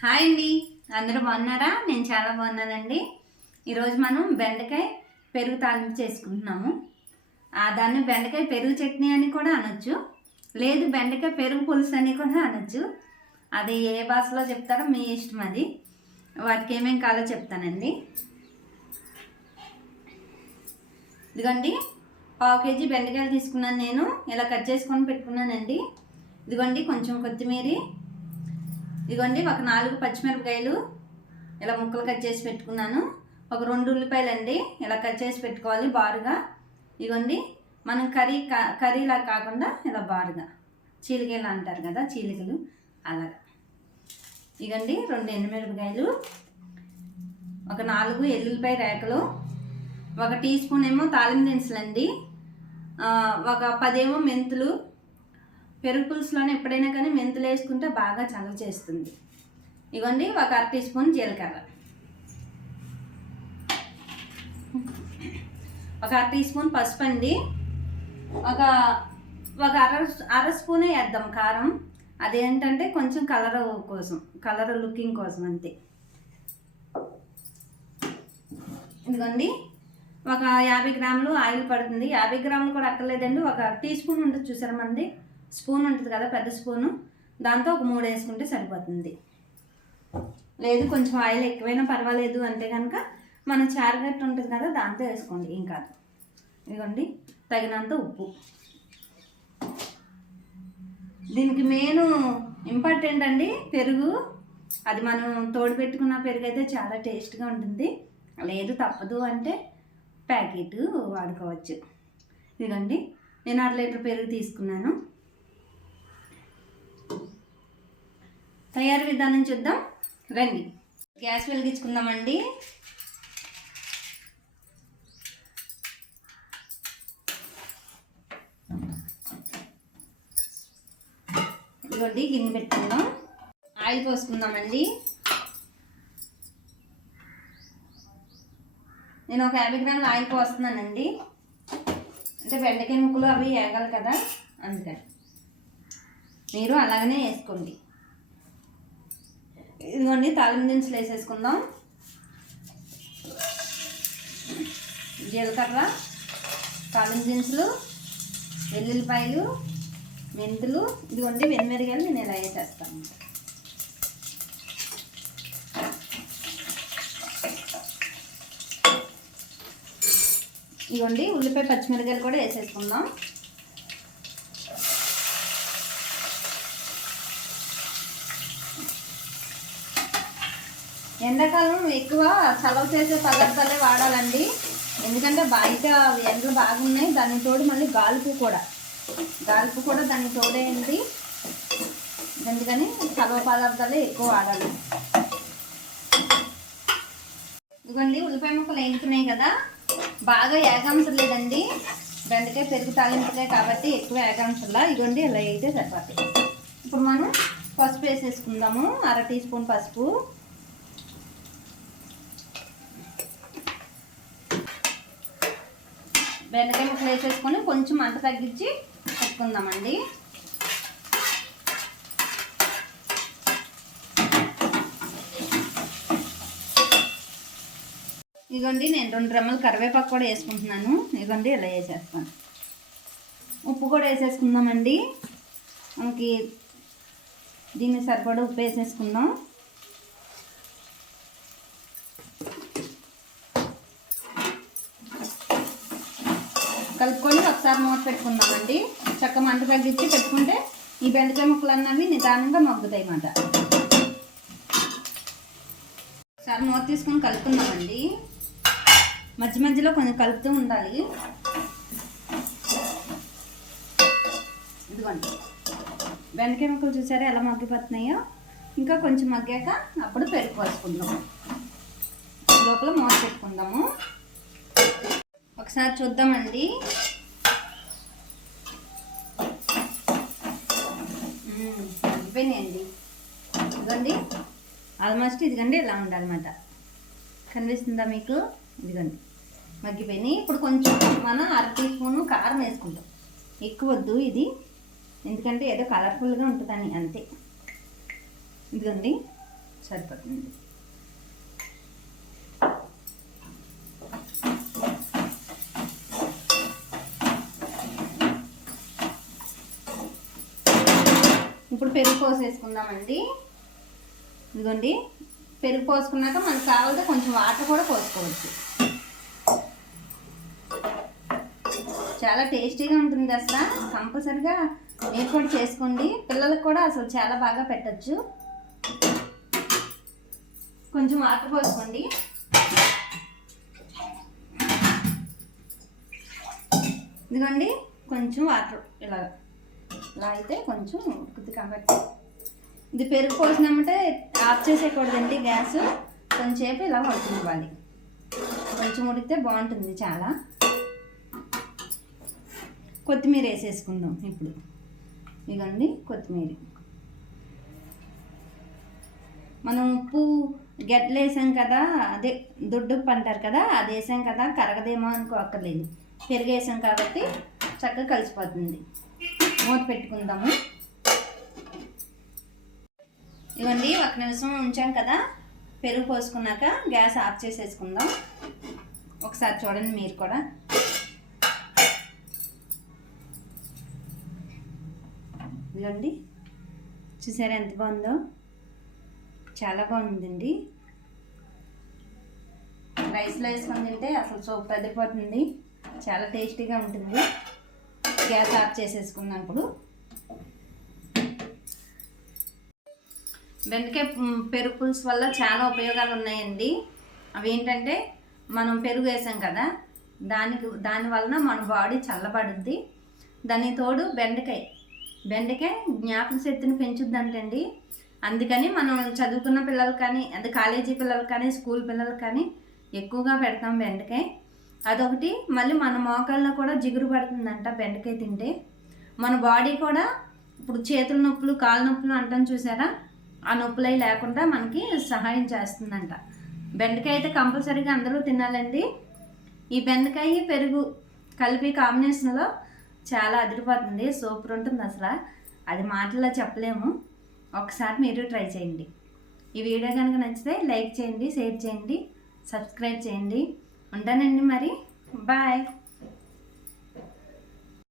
Hi అండి. అందరూ బాగున్నారా? నేను చాలా బాగున్నానండి. ఈరోజు మనం బెండకాయ పెరుగు తాలింపు చేసుకుంటున్నాము. దాన్ని బెండకాయ పెరుగు చట్నీ అని కూడా అనొచ్చు. లేదు బెండకాయ పెరుగు పులుసు అని కూడా అనొచ్చు. అది ఏ భాషలో చెప్తారో మీ ఇష్టం అది. వాటికి ఏమేమి కావాలో చెప్తానండి. ఇదిగోండి పావు కేజీ బెండకాయలు తీసుకున్నాను నేను. ఇలా కట్ చేసుకొని పెట్టుకున్నానండి. ఇదిగోండి కొంచెం కొత్తిమీర ఇదిగోండి ఒక నాలుగు పచ్చిమిరపకాయలు ఇలా ముక్కలు కట్ చేసి పెట్టుకున్నాను. ఒక రెండు ఉల్లిపాయలు అండి ఇలా కట్ చేసి పెట్టుకోవాలి బారుగా. ఇదిగోండి మనం కర్రీ కా కర్రీలా కాకుండా ఇలా బారుగా. చీలికలు అంటారు కదా చీలికలు అలాగా. ఇదిగోండి రెండు ఎండుమిరపకాయలు ఒక నాలుగు ఎల్లుల్లిపాయ రేకలు ఒక టీ స్పూన్ ఏమో తాలింపు దినుసులు అండి ఒక పదేమో మెంతులు పెరుగు పులుసులోనే ఎప్పుడైనా కానీ మెంతులు వేసుకుంటే బాగా చలవ చేస్తుంది. ఇవ్వండి ఒక అర టీ స్పూన్ జీలకర్ర. ఒక అర టీ స్పూన్ పసుపు అండి. ఒక ఒక అర అర స్పూనే వేద్దాం కారం. అదేంటంటే కొంచెం కలర్ కోసం కలర్ లుకింగ్ కోసం అంతే. ఇదిగోండి. ఒక యాభై గ్రాములు ఆయిల్ పడుతుంది. యాభై గ్రాములు కూడా అక్కర్లేదండి. ఒక టీ స్పూన్ ఉంటుంది చూసారా మంది? స్పూన్ ఉంటుంది కదా పెద్ద స్పూను. దాంతో ఒక మూడు వేసుకుంటే సరిపోతుంది. లేదు కొంచెం ఆయిల్ ఎక్కువైనా పర్వాలేదు అంటే కనుక మన చారగట్టు ఉంటుంది కదా దాంతో వేసుకోండి. ఇంకా ఇదిగోండి తగినంత ఉప్పు. దీనికి మెయిన్ ఇంపార్టెంట్ అండి పెరుగు. అది మనం తోడు పెట్టుకున్న పెరుగు అయితే చాలా టేస్ట్గా ఉంటుంది. లేదు తప్పదు అంటే ప్యాకెట్ వాడుకోవచ్చు. ఇదిగోండి నేను అర లీటర్ పెరుగు తీసుకున్నాను. తయారు విధానం చూద్దాం. రండి. గ్యాస్ వెలిగించుకుందామండి. ఇదిగోండి గిన్నె పెట్టుకుందాం. ఆయిల్ పోసుకుందామండి. నేను ఒక యాభై గ్రాముల ఆయిల్ పోస్తున్నానండి. అంటే బెండకాయ ముక్కలు అవి వేగాలి కదా అందుకని. మీరు అలాగనే వేసుకోండి. ఇదిగోండి తాలింపు దినుసులు వేసేసుకుందాం. జీలకర్ర తాలింపు దినుసులు వెల్లుల్లిపాయలు మెంతులు. ఇదిగోండి వెన్నెరగాయలు నేను ఇలా వేసేస్తాను. ఇదిగోండి ఉల్లిపాయ పచ్చిమిరకాయలు కూడా వేసేసుకుందాం. ఎండాకాలం ఎక్కువ చలవ చేసే పదార్థాలే వాడాలండి. ఎందుకంటే బయట ఎండలు బాగున్నాయి దానికి తోడు మళ్ళీ గాలుపు కూడా. గాలుపు కూడా దానికి తోడేయండి అందుకని చలవ పదార్థాలే ఎక్కువ వాడాలి. ఇదిగోండి ఉల్లిపాయ ముక్కలు వేగుతున్నాయి కదా. బాగా ఏకాంశం లేదండి బెండకాయ పెరుగు తాలింపులే కాబట్టి ఎక్కువ ఏగాంశంలా ఇదిగోండి ఇలా అయితే సరిపోతాయి. ఇప్పుడు మనం పసుపు వేసేసుకుందాము. అర టీ స్పూన్ పసుపు. బెండకాయ ముక్కలు వేసేసుకొని కొంచెం మంట తగ్గించి పెట్టుకుందామండి ఇదిగోండి నేను రెండు రెమ్మలు కరివేపాకు కూడా వేసుకుంటున్నాను. ఇదిగోండి ఇలా వేసేస్తాను. ఉప్పు కూడా వేసేసుకుందామండి. మనకి దీన్ని సరిపడా ఉప్పు వేసేసుకుందాం. కలుపుకొని ఒకసారి మూత పెట్టుకుందామండి. చక్క మంట తగ్గించి పెట్టుకుంటే ఈ బెండకాయ ముక్కలు అన్నవి నిదానంగా మగ్గుతాయి అన్నమాట. ఒకసారి మూత తీసుకొని కలుపుకుందామండి. మధ్య మధ్యలో కొంచెం కలుపుతూ ఉండాలి. ఇదిగోండి. బెండకాయ ముక్కలు చూసారా ఎలా మగ్గిపోతున్నాయో? ఇంకా కొంచెం మగ్గాక అప్పుడు పెరుగు పోసుకుందాము లోపల మూత పెట్టుకుందాము. ఒకసారి చూద్దామండి. అయిపోయినాయండి. ఇదిగోండి. ఆల్మోస్ట్ ఇదిగండి ఇలా ఉండాలన్నమాట. కనిపిస్తుందా మీకు? ఇదిగోండి. మగ్గిపోయినాయి. ఇప్పుడు కొంచెం మనం అర టీ స్పూను కారం వేసుకుంటాం. ఎక్కువ వద్దు ఇది. ఎందుకంటే ఏదో కలర్ఫుల్గా ఉంటుందని అంతే. ఇదిగోండి. సరిపోతుంది. ఇప్పుడు పెరుగు పోసేసుకుందామండి. ఇదిగోండి. పెరుగు పోసుకున్నాక మనకు కావాలంటే కొంచెం వాటర్ కూడా పోసుకోవచ్చు. చాలా టేస్టీగా ఉంటుంది అసలు. కంపల్సరిగా మీరు కూడా చేసుకోండి. పిల్లలకు కూడా అసలు చాలా బాగా పెట్టచ్చు. కొంచెం వాటర్ పోసుకోండి. ఇదిగోండి. కొంచెం వాటర్ ఇలాగా. ఇలా అయితే కొంచెం ఉక్కుద్ది కాబట్టి. ఇది పెరుగు పోసినామంటే ఆఫ్ చేసేయకూడదండి గ్యాస్. కొంచెంసేపు ఇలా ఉడకనివ్వాలి కొంచెం ఉడికితే బాగుంటుంది చాలా. కొత్తిమీర వేసేసుకుందాం ఇప్పుడు. ఇదండి కొత్తిమీర. మనం ఉప్పు గడ్డలు వేసాం కదా అదే దొడ్డుప్పు అంటారు కదా అది వేసాం కదా కరగదేమో అనుకో అక్కర్లేదు పెరుగు వేసాం కాబట్టి చక్కగా కలిసిపోతుంది. మూత పెట్టుకుందాము. ఇవ్వండి ఒక నిమిషం ఉంచాం కదా. పెరుగు పోసుకున్నాక గ్యాస్ ఆఫ్ చేసేసుకుందాం. ఒకసారి చూడండి మీరు కూడా. ఇదిగోండి. చూసారా ఎంత బాగుందో? చాలా బాగుందండి. రైస్లో వేసుకొని తింటే అసలు సూపర్ అదిరిపోతుంది చాలా టేస్టీగా ఉంటుంది. గ్యాస్ ఆఫ్ చేసేసుకున్నప్పుడు బెండకాయ పెరుగు పులుసు వల్ల చాలా ఉపయోగాలు ఉన్నాయండి. అవి ఏంటంటే మనం పెరుగు వేసాం కదా దానికి దాని వలన మన బాడీ చల్లబడుద్ది. దాని తోడు బెండకాయ. బెండకాయ జ్ఞాపక శక్తిని పెంచుద్దంటండి. అందుకని మనం చదువుకున్న పిల్లలు కానీ అంటే కాలేజీ పిల్లలు కానీ స్కూల్ పిల్లలు కానీ ఎక్కువగా పెడతాం బెండకాయ. అదొకటి. మళ్ళీ మన మోకాల్లో కూడా జిగురు పడుతుందంట బెండకాయ తింటే. మన బాడీ కూడా ఇప్పుడు చేతుల నొప్పులు కాళ్ళ నొప్పులు అంటాం చూసారా? ఆ నొప్పులు అవి లేకుండా మనకి సహాయం చేస్తుందంట. బెండకాయ అయితే కంపల్సరీగా అందరూ తినాలండి. ఈ బెండకాయ పెరుగు కలిపి కాంబినేషన్లో చాలా అదిరిపోతుంది. సూపర్ ఉంటుంది అసలు. అది మాటల్లో చెప్పలేము. ఒకసారి మీరు ట్రై చేయండి. ఈ వీడియో కనుక నచ్చితే లైక్ చేయండి షేర్ చేయండి సబ్స్క్రైబ్ చేయండి. ఉంటానండి మరి. బాయ్.